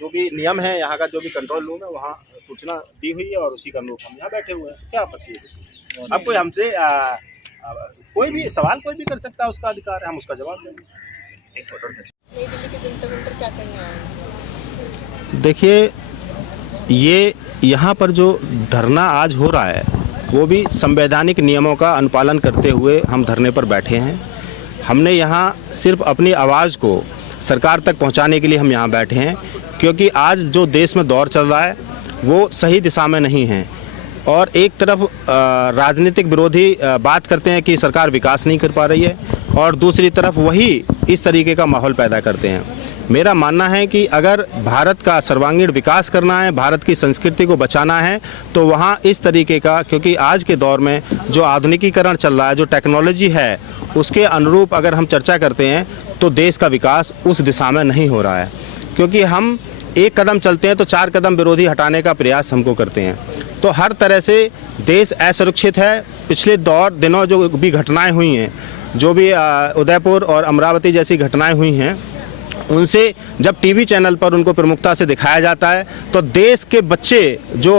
जो भी नियम है यहाँ का, जो भी कंट्रोल रूम है वहाँ सूचना दी हुई है और उसी के अनुरूप हम यहाँ बैठे हुए हैं। क्या आपत्ति है? अब कोई हमसे कोई भी सवाल कोई भी कर सकता है, उसका अधिकार है, हम उसका जवाब देंगे। नई दिल्ली के जंतर मंतर क्या करने आए हैं? देखिए, ये यहाँ पर जो धरना आज हो रहा है वो भी संवैधानिक नियमों का अनुपालन करते हुए हम धरने पर बैठे हैं। हमने यहाँ सिर्फ अपनी आवाज़ को सरकार तक पहुँचाने के लिए हम यहाँ बैठे हैं, क्योंकि आज जो देश में दौर चल रहा है वो सही दिशा में नहीं है। और एक तरफ राजनीतिक विरोधी बात करते हैं कि सरकार विकास नहीं कर पा रही है, और दूसरी तरफ वही इस तरीके का माहौल पैदा करते हैं। मेरा मानना है कि अगर भारत का सर्वांगीण विकास करना है, भारत की संस्कृति को बचाना है, तो वहाँ इस तरीके का, क्योंकि आज के दौर में जो आधुनिकीकरण चल रहा है, जो टेक्नोलॉजी है, उसके अनुरूप अगर हम चर्चा करते हैं तो देश का विकास उस दिशा में नहीं हो रहा है। क्योंकि हम एक कदम चलते हैं तो 4 कदम विरोधी हटाने का प्रयास हमको करते हैं। तो हर तरह से देश असुरक्षित है। पिछले दिनों जो भी घटनाएं हुई हैं, जो भी उदयपुर और अमरावती जैसी घटनाएं हुई हैं, उनसे जब टीवी चैनल पर उनको प्रमुखता से दिखाया जाता है तो देश के बच्चे जो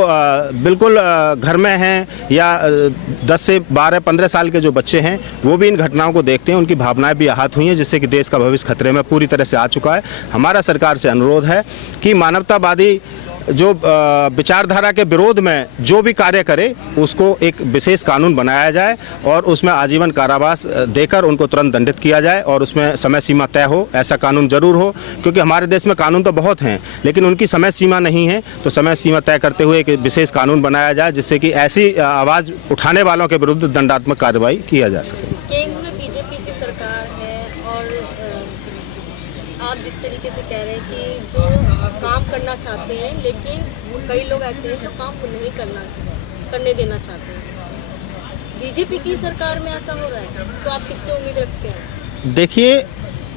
बिल्कुल घर में हैं या 10 से 12-15 साल के जो बच्चे हैं, वो भी इन घटनाओं को देखते हैं, उनकी भावनाएं भी आहत हुई हैं, जिससे कि देश का भविष्य खतरे में पूरी तरह से आ चुका है। हमारा सरकार से अनुरोध है कि मानवतावादी जो विचारधारा के विरोध में जो भी कार्य करे उसको एक विशेष कानून बनाया जाए और उसमें आजीवन कारावास देकर उनको तुरंत दंडित किया जाए और उसमें समय सीमा तय हो। ऐसा कानून जरूर हो, क्योंकि हमारे देश में कानून तो बहुत हैं लेकिन उनकी समय सीमा नहीं है। तो समय सीमा तय करते हुए एक विशेष कानून बनाया जाए जिससे कि ऐसी आवाज़ उठाने वालों के विरुद्ध दंडात्मक कार्रवाई किया जा सके। केंद्र में बीजेपी की सरकार है और आप जिस तरीके से कह रहे हैं कि जो काम करना चाहते हैं, लेकिन कई लोग ऐसे हैं जो काम को नहीं करने देना चाहते हैं। बीजेपी की सरकार में ऐसा हो रहा है तो आप किससे उम्मीद रखते हैं? देखिए,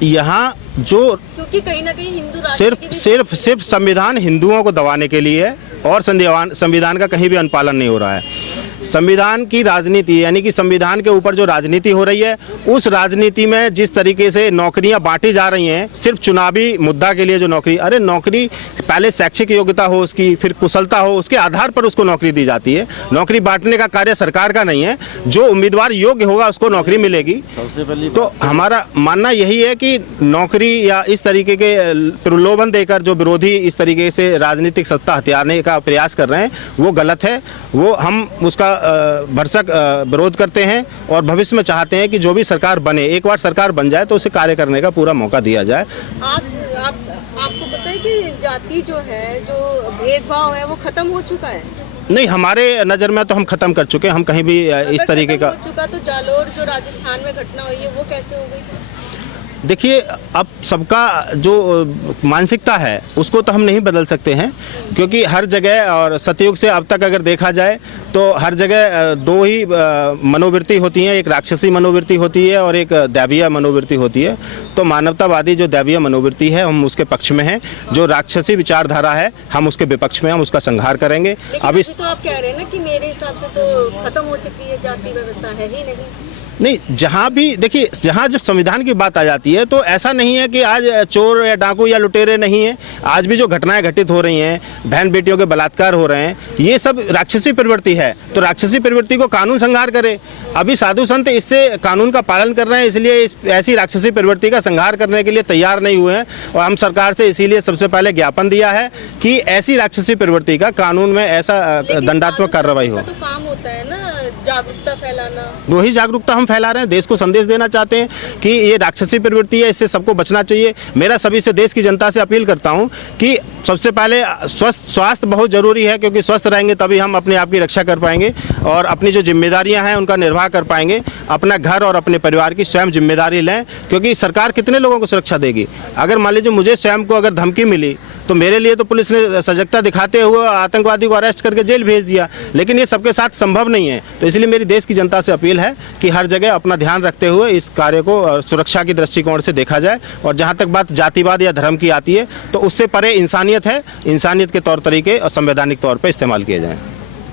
यहाँ जो क्योंकि कहीं ना कहीं हिंदू सिर्फ संविधान हिंदुओं को दबाने के लिए है और संविधान का कहीं भी अनुपालन नहीं हो रहा है। संविधान की राजनीति, यानी कि संविधान के ऊपर जो राजनीति हो रही है, उस राजनीति में जिस तरीके से नौकरियां बांटी जा रही हैं, सिर्फ चुनावी मुद्दा के लिए जो नौकरी, अरे नौकरी पहले शैक्षिक योग्यता हो उसकी, फिर कुशलता हो, उसके आधार पर उसको नौकरी दी जाती है। नौकरी बांटने का कार्य सरकार का नहीं है। जो उम्मीदवार योग्य होगा उसको नौकरी मिलेगी। तो हमारा मानना यही है कि नौकरी या इस तरीके के प्रलोभन देकर जो विरोधी इस तरीके से राजनीतिक सत्ता हथियाने का प्रयास कर रहे हैं वो गलत है। वो हम उसका भरसक विरोध करते हैं और भविष्य में चाहते हैं कि जो भी सरकार बने, एक बार सरकार बन जाए तो उसे कार्य करने का पूरा मौका दिया जाए। आपको पता है कि जाति जो है, जो भेदभाव है, वो खत्म हो चुका है? नहीं, हमारे नज़र में तो हम खत्म कर चुके हैं। हम कहीं भी इस तरीके का हो चुका तो जालोर जो राजस्थान में घटना हुई है वो कैसे हो गई? देखिए, अब सबका जो मानसिकता है उसको तो हम नहीं बदल सकते हैं, क्योंकि हर जगह और सतयुग से अब तक अगर देखा जाए तो हर जगह दो ही मनोवृत्ति होती हैं, एक राक्षसी मनोवृत्ति होती है और एक दैवीय मनोवृत्ति होती है। तो मानवतावादी जो दैवीय मनोवृत्ति है हम उसके पक्ष में हैं, जो राक्षसी विचारधारा है हम उसके विपक्ष में, हम उसका संहार करेंगे। अभी तो आप कह रहे हैं ना कि मेरे हिसाब से तो खत्म हो चुकी है, जाति व्यवस्था है ही नहीं। जहाँ भी देखिए, जहाँ जब संविधान की बात आ जाती है तो ऐसा नहीं है कि आज चोर या डाकू या लुटेरे नहीं है। आज भी जो घटनाएं घटित हो रही हैं, बहन बेटियों के बलात्कार हो रहे हैं, ये सब राक्षसी प्रवृत्ति है। तो राक्षसी प्रवृत्ति को कानून संहार करे। अभी साधु संत इससे कानून का पालन कर रहे हैं, इसलिए ऐसी राक्षसी प्रवृत्ति का संहार करने के लिए तैयार नहीं हुए हैं। और हम सरकार से इसीलिए सबसे पहले ज्ञापन दिया है कि ऐसी राक्षसी प्रवृत्ति का कानून में ऐसा दंडात्मक कार्रवाई हो। तो काम होता है ना जागरूकता फैलाना, वही जागरूकता हम फैला रहे हैं। देश को संदेश देना चाहते हैं कि ये राक्षसी प्रवृत्ति है, इससे सबको बचना चाहिए। मेरा सभी से, देश की जनता से अपील करता हूं कि सबसे पहले स्वास्थ्य बहुत ज़रूरी है, क्योंकि स्वस्थ रहेंगे तभी हम अपने आप की रक्षा कर पाएंगे और अपनी जो जिम्मेदारियां हैं उनका निर्वाह कर पाएंगे। अपना घर और अपने परिवार की स्वयं जिम्मेदारी लें, क्योंकि सरकार कितने लोगों को सुरक्षा देगी। अगर मान लीजिए मुझे स्वयं को अगर धमकी मिली तो मेरे लिए तो पुलिस ने सजगता दिखाते हुए आतंकवादी को अरेस्ट करके जेल भेज दिया, लेकिन ये सबके साथ संभव नहीं है। तो इसलिए मेरी देश की जनता से अपील है कि हर जगह अपना ध्यान रखते हुए इस कार्य को सुरक्षा की दृष्टिकोण से देखा जाए। और जहाँ तक बात जातिवाद या धर्म की आती है तो उससे परे इंसानियत है, इंसानियत के तौर तरीके और संवैधानिक तौर पर इस्तेमाल किए जाएँ।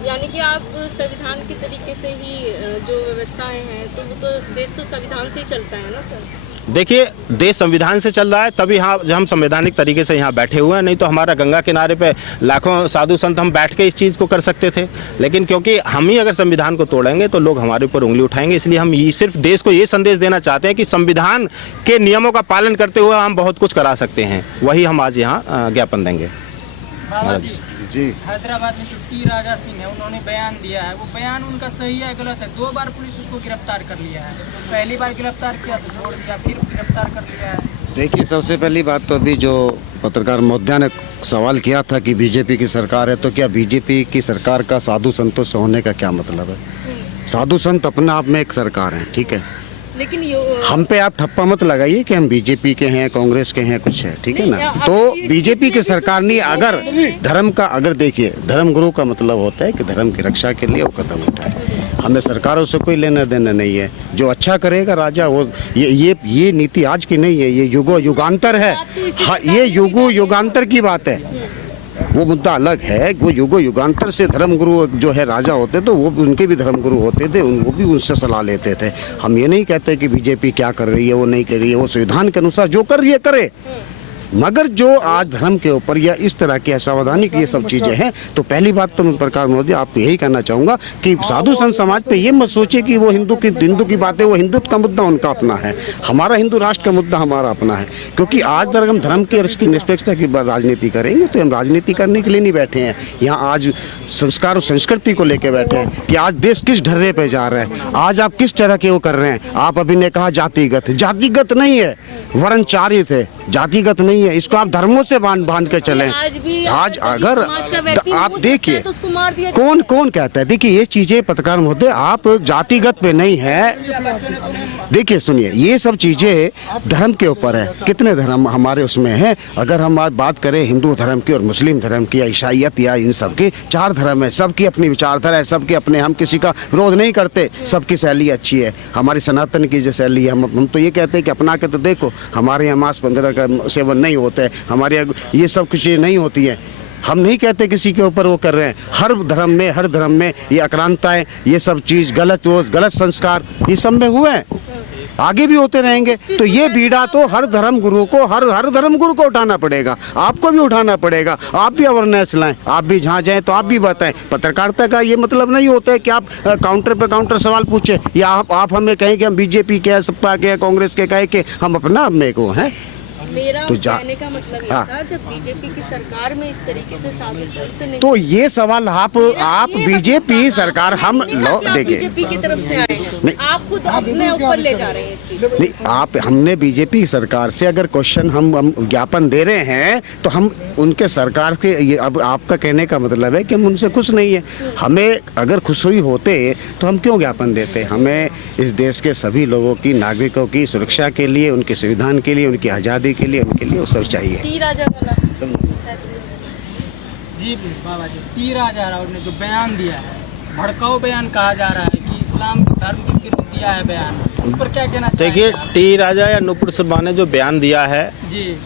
यानी कि आप संविधान के तरीके से ही जो व्यवस्थाएं हैं, तो वो तो देश तो संविधान से ही चलता है ना सर? देखिए, देश संविधान से चल रहा है, तभी हाँ जब हम संवैधानिक तरीके से यहाँ बैठे हुए हैं, नहीं तो हमारा गंगा किनारे पे लाखों साधु संत हम बैठ के इस चीज़ को कर सकते थे। लेकिन क्योंकि हम ही अगर संविधान को तोड़ेंगे तो लोग हमारे ऊपर उंगली उठाएंगे, इसलिए हम ये सिर्फ देश को ये संदेश देना चाहते हैं कि संविधान के नियमों का पालन करते हुए हम बहुत कुछ करा सकते हैं। वही हम आज यहाँ ज्ञापन देंगे। बाबा जी, जी हैदराबाद में जो टी राजा सिंह है, उन्होंने बयान दिया है, वो बयान उनका सही है गलत है? 2 बार पुलिस उसको गिरफ्तार कर लिया है। पहली बार गिरफ्तार किया तो छोड़ दिया, फिर गिरफ्तार कर लिया है। देखिए, सबसे पहली बात तो अभी जो पत्रकार महोदया ने सवाल किया था कि बीजेपी की सरकार है, तो क्या बीजेपी की सरकार का साधु संतों से होने का क्या मतलब है? साधु संत अपने आप में एक सरकार है, ठीक है। लेकिन हम पे आप ठप्पा मत लगाइए कि हम बीजेपी के हैं, कांग्रेस के हैं, कुछ है, ठीक है ना। नहीं, तो आप बीजेपी की इसमें सरकार नहीं, अगर धर्म का, अगर देखिए, धर्म गुरु का मतलब होता है कि धर्म की रक्षा के लिए वो कदम उठाए। हमें सरकारों से कोई लेना देना नहीं है। जो अच्छा करेगा राजा, वो ये नीति आज की नहीं है, ये युगांतर है। हाँ, ये युगांतर की बात है। वो मुद्दा अलग है। वो युगांतर से धर्मगुरु जो है राजा होते तो वो उनके भी धर्मगुरु होते थे, वो भी उनसे सलाह लेते थे। हम ये नहीं कहते कि बीजेपी क्या कर रही है, वो नहीं कर रही है, वो संविधान के अनुसार जो कर रही है करे। मगर जो आज धर्म के ऊपर या इस तरह की असंवैधानिक ये सब चीज़ें हैं, तो पहली बात तो मैं प्रकाश मोदी आपको यही कहना चाहूँगा कि साधु संत समाज पे ये मत सोचे कि वो हिंदू की बातें, वो हिंदुत्व का मुद्दा उनका अपना है, हमारा हिंदू राष्ट्र का मुद्दा हमारा अपना है। क्योंकि आज अगर हम धर्म की और इसकी निष्पक्षता की राजनीति करेंगे तो हम राजनीति करने के लिए नहीं बैठे हैं यहाँ। आज संस्कार और संस्कृति को लेकर बैठे हैं कि आज देश किस ढर्रे पे जा रहा है, आज आप किस तरह के वो कर रहे हैं। आप अभी ने कहा जातिगत नहीं है, वर्णचारित है, जातिगत नहीं है। इसको आप धर्मों से बांध के चलें। आज अगर आप देखिए, कौन कहता है, देखिए ये चीजें पत्रकार महोदय आप जातिगत पे नहीं है। देखिए सुनिए, ये सब चीजें धर्म के ऊपर है। कितने धर्म हमारे उसमें हैं? अगर हम आज बात करें हिंदू धर्म की और मुस्लिम धर्म की या ईसाईयत या इन सब की, 4 धर्म है, सबकी अपनी विचारधारा है, सबके अपने। हम किसी का विरोध नहीं करते, सबकी शैली अच्छी है। हमारी सनातन की जो शैली है, हम तो ये कहते हैं कि अपना के तो देखो, हमारे यहाँ मांस 15 का सेवन नहीं होता है, हमारे यहाँ ये सब कुछ नहीं होती है। हम नहीं कहते किसी के ऊपर वो कर रहे हैं। हर धर्म में ये आक्रांताएं, ये सब चीज़ गलत संस्कार ये सब में हुए हैं, आगे भी होते रहेंगे। तो ये बीड़ा तो हर धर्म गुरु को उठाना पड़ेगा, आपको भी उठाना पड़ेगा। आप भी अवेयरनेस लाएं, आप भी जहाँ जाएं तो आप भी बताएं। पत्रकारिता का ये मतलब नहीं होता है कि आप काउंटर पे काउंटर सवाल पूछें या आप हमें कहें कि हम बीजेपी के हैं, सपा के हैं, कांग्रेस के कहें कि हम अपना में को हैं। मेरा तो कहने का मतलब ये था, जब बीजेपी की सरकार में इस तरीके से साधु संत नहीं, तो ये सवाल आप बीजेपी सरकार, हम लोग देखिए, बीजेपी की तरफ से आए, आप खुद अपने ऊपर ले जा रहे हैं इस चीज़। नहीं, हमने बीजेपी सरकार से अगर क्वेश्चन हम ज्ञापन दे रहे हैं तो हम उनके सरकार के, ये अब आपका कहने का मतलब है कि हम उनसे खुश नहीं है। हमें अगर खुश हुई होते तो हम क्यों ज्ञापन देते? हमें इस देश के सभी लोगों की, नागरिकों की सुरक्षा के लिए, उनके संविधान के लिए, उनकी आज़ादी के लिए, उनके लिए वो सब चाहिए। टी राजा वाला जी बाबा जी, टी राजा राव ने जो बयान दिया है, भड़काऊ बयान कहा जा रहा है कि इस्लाम धर्म के विरुद्ध दिया है बयान, इस पर क्या कहना चाहिए? देखिए, टी राजा या नूपुर शर्मा ने जो बयान दिया है जी,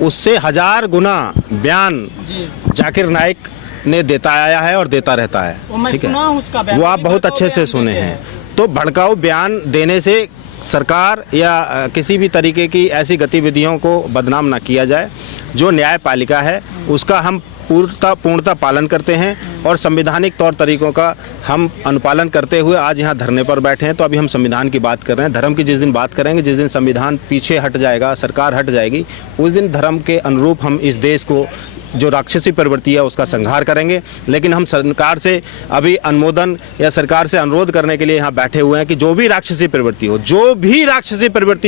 उससे 1000 गुना बयान जी जाकिर नाइक ने देता आया है और देता रहता है। ठीक है, उसका बयान, वो आप बहुत अच्छे से सुने हैं। तो भड़काऊ बयान देने से सरकार या किसी भी तरीके की ऐसी गतिविधियों को बदनाम ना किया जाए। जो न्यायपालिका है उसका हम पूर्णतः पालन करते हैं और संवैधानिक तौर तरीकों का हम अनुपालन करते हुए आज यहाँ धरने पर बैठे हैं। तो अभी हम संविधान की बात कर रहे हैं। धर्म की जिस दिन बात करेंगे, जिस दिन संविधान पीछे हट जाएगा, सरकार हट जाएगी, उस दिन धर्म के अनुरूप हम इस देश को, जो राक्षसी प्रवृत्ति है उसका संहार करेंगे। लेकिन हम सरकार से अभी अनुमोदन या सरकार से अनुरोध करने के लिए यहाँ बैठे हुए हैं कि जो भी राक्षसी प्रवृत्ति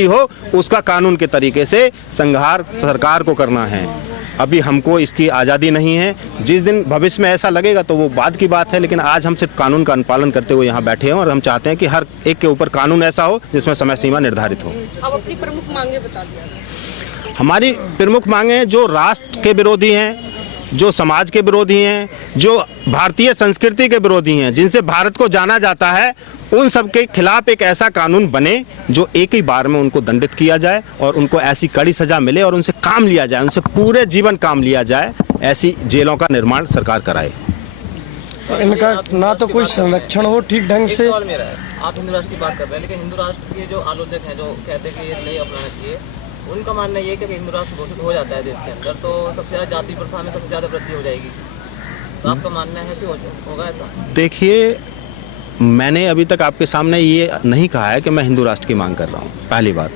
हो उसका कानून के तरीके से संहार सरकार को करना है। अभी हमको इसकी आज़ादी नहीं है। जिस दिन भविष्य में ऐसा लगेगा तो वो बाद की बात है, लेकिन आज हम सिर्फ कानून का अनुपालन करते हुए यहाँ बैठे हैं और हम चाहते हैं कि हर एक के ऊपर कानून ऐसा हो जिसमें समय सीमा निर्धारित हो। अब अपनी प्रमुख मांगे बता दिया। हमारी प्रमुख मांगे हैं, जो राष्ट्र के विरोधी हैं, जो समाज के विरोधी हैं, जो भारतीय संस्कृति के विरोधी हैं, जिनसे भारत को जाना जाता है, उन सब के खिलाफ एक ऐसा कानून बने जो एक ही बार में उनको दंडित किया जाए और उनको ऐसी कड़ी सजा मिले और उनसे काम लिया जाए, उनसे पूरे जीवन काम लिया जाए। ऐसी जेलों का निर्माण सरकार कराए। इनका ना तो कोई संरक्षण हो ठीक ढंग एक से। सवाल मेरा है, आप हिंदू राष्ट्र की बात कर रहे हैं, लेकिन हिंदू राष्ट्र के जो आलोचक हैं जो कहते हैं कि ये नहीं अपनाना चाहिए, उनका मानना ये है कि हिंदू राष्ट्र घोषित हो जाता है देश के अंदर तो सबसे ज़्यादा जाति प्रथा में सबसे ज़्यादा वृद्धि हो जाएगी। तो आपका मानना है कि होगा ऐसा? देखिए, मैंने अभी तक आपके सामने ये नहीं कहा है कि मैं हिंदू राष्ट्र की मांग कर रहा हूँ, पहली बात।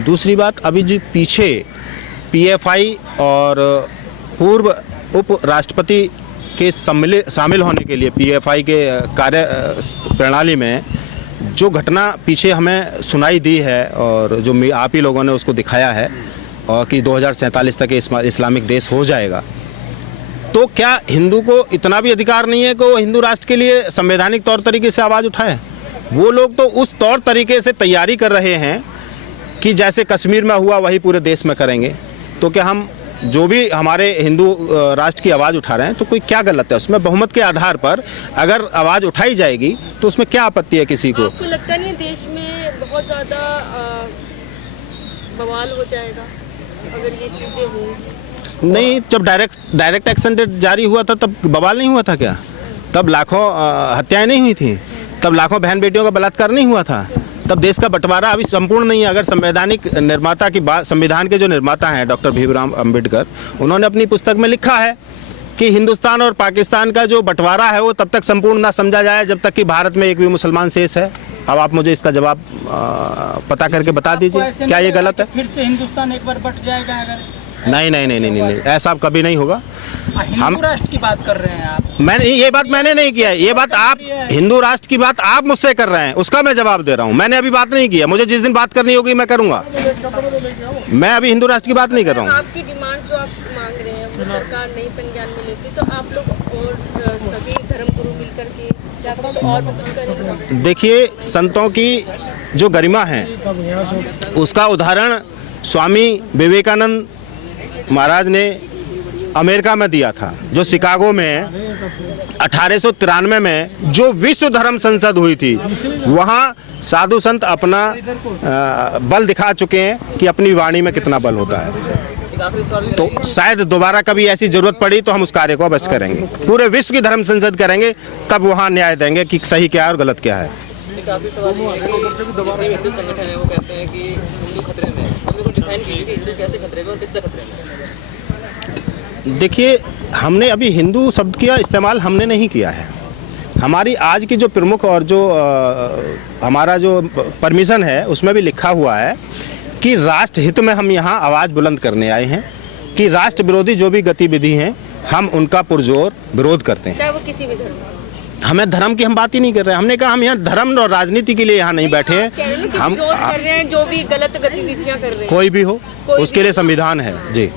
दूसरी बात, अभी जो पीछे पीएफआई और पूर्व उप राष्ट्रपति के शामिल होने के लिए पीएफआई के कार्य प्रणाली में जो घटना पीछे हमें सुनाई दी है और जो आप ही लोगों ने उसको दिखाया है और कि 2047 तक इस्लामिक देश हो जाएगा, तो क्या हिंदू को इतना भी अधिकार नहीं है कि वो हिंदू राष्ट्र के लिए संवैधानिक तौर तरीके से आवाज़ उठाए? वो लोग तो उस तौर तरीके से तैयारी कर रहे हैं कि जैसे कश्मीर में हुआ वही पूरे देश में करेंगे। तो क्या हम जो भी हमारे हिंदू राष्ट्र की आवाज़ उठा रहे हैं तो कोई क्या गलत है उसमें? बहुमत के आधार पर अगर आवाज़ उठाई जाएगी तो उसमें क्या आपत्ति है किसी को? आपको लगता नहीं देश में बहुत ज़्यादा बवाल हो जाएगा अगर ये चीज़ें हों? नहीं, जब डायरेक्ट एक्शन जारी हुआ था तब बवाल नहीं हुआ था क्या? तब लाखों हत्याएं नहीं हुई थी? तब लाखों बहन बेटियों का बलात्कार नहीं हुआ था? तब देश का बंटवारा अभी संपूर्ण नहीं है। अगर संवैधानिक निर्माता की बात, संविधान के जो निर्माता हैं डॉक्टर भीमराव अंबेडकर, उन्होंने अपनी पुस्तक में लिखा है कि हिंदुस्तान और पाकिस्तान का जो बंटवारा है वो तब तक संपूर्ण ना समझा जाए जब तक कि भारत में एक भी मुसलमान शेष है। अब आप मुझे इसका जवाब पता करके बता दीजिए, क्या ये गलत है? फिर से हिंदुस्तान एक बार बट जाएगा अगर? नहीं नहीं नहीं नहीं नहीं, ऐसा कभी नहीं होगा। हिंदू राष्ट्र की बात कर रहे हैं आप। मैंने ये बात मैंने नहीं किया है, ये बात आप हिंदू राष्ट्र की बात आप मुझसे कर रहे हैं, उसका मैं जवाब दे रहा हूँ। मैंने अभी बात नहीं किया, मुझे जिस दिन बात करनी होगी मैं करूँगा। मैं अभी हिंदू राष्ट्र की बात नहीं कर रहा हूँ। आपकी डिमांड्स जो आप मांग रहे हैं वो सरकार नहीं संज्ञान में लेती तो आप लोग और सभी धर्मगुरु मिलकर के क्या कुछ और भी कुछ करेंगे? देखिए, संतों की जो गरिमा है उसका उदाहरण स्वामी विवेकानंद महाराज ने अमेरिका में दिया था। जो शिकागो में 1893 में जो विश्व धर्म संसद हुई थी, वहाँ साधु संत अपना बल दिखा चुके हैं कि अपनी वाणी में कितना बल होता है। तो शायद दोबारा कभी ऐसी जरूरत पड़ी तो हम उस कार्य को अवश्य करेंगे। पूरे विश्व की धर्म संसद करेंगे, तब वहाँ न्याय देंगे कि सही क्या है और गलत क्या है। हिंदू संगठन है वो कहते हैं कि हिंदू खतरे में, तो डिफाइन कीजिए कि हिंदू कैसे खतरे में और किससे खतरे में? देखिए, हमने अभी हिंदू शब्द का इस्तेमाल हमने नहीं किया है। हमारी आज की जो प्रमुख और जो हमारा जो परमिशन है उसमें भी लिखा हुआ है कि राष्ट्र हित में हम यहाँ आवाज़ बुलंद करने आए हैं कि राष्ट्र विरोधी जो भी गतिविधि हैं हम उनका पुरजोर विरोध करते हैं, चाहे वो किसी भी धर्म। हमें धर्म की हम बात ही नहीं कर रहे हैं। हमने कहा हम यहाँ धर्म और राजनीति के लिए यहाँ नहीं बैठे हैं। हम विरोध कर रहे हैं जो भी गलत गतिविधियाँ कर रहे हैं, कोई भी हो उसके लिए संविधान है जी।